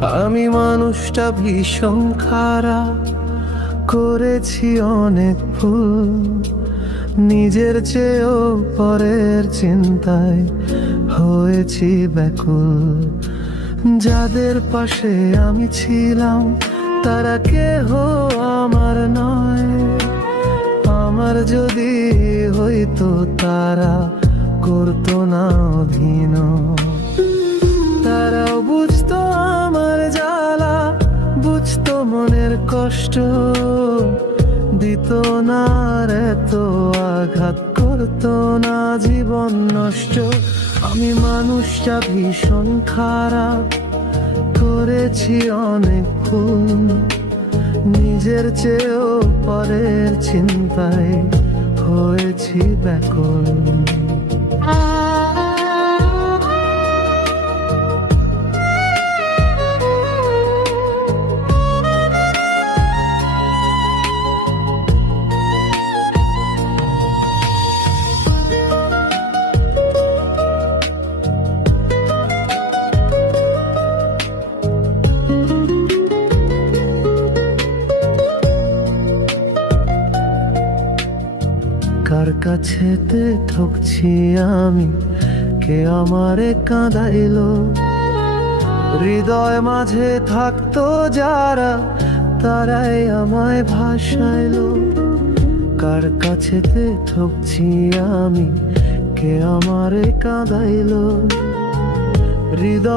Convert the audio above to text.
আমি মানুষটা ভীষণ খারাপ, করেছি অনেক ভুল, নিজের চেয়েও পরের চিন্তায় হয়েছি ব্যাকুল। যাদের পাশে আমি ছিলাম তারা কেহ আমার নয়, আমার যদি হইতো তারা করতো না অধীন। তারাও বুঝতো আমার জ্বালা, বুঝতো মনের কষ্ট, দিত না আর এত আঘাত, করতো না জীবন নষ্ট। আমি মানুষটা ভীষণ খারাপ, করেছি অনেক ভুল, নিজের চেয়েও পরের চিন্তায় হয়েছি ব্যাকুল। কার কাছেতে ঠকছি আমি, কে আমারে কাঁদাইলো, হৃদয় মাঝে থাকতো যারা তারাই আমায় ভাসাইলো। কার কাছেতে ঠকছি আমি, কে আমারে কাঁদাইলো, হৃদয়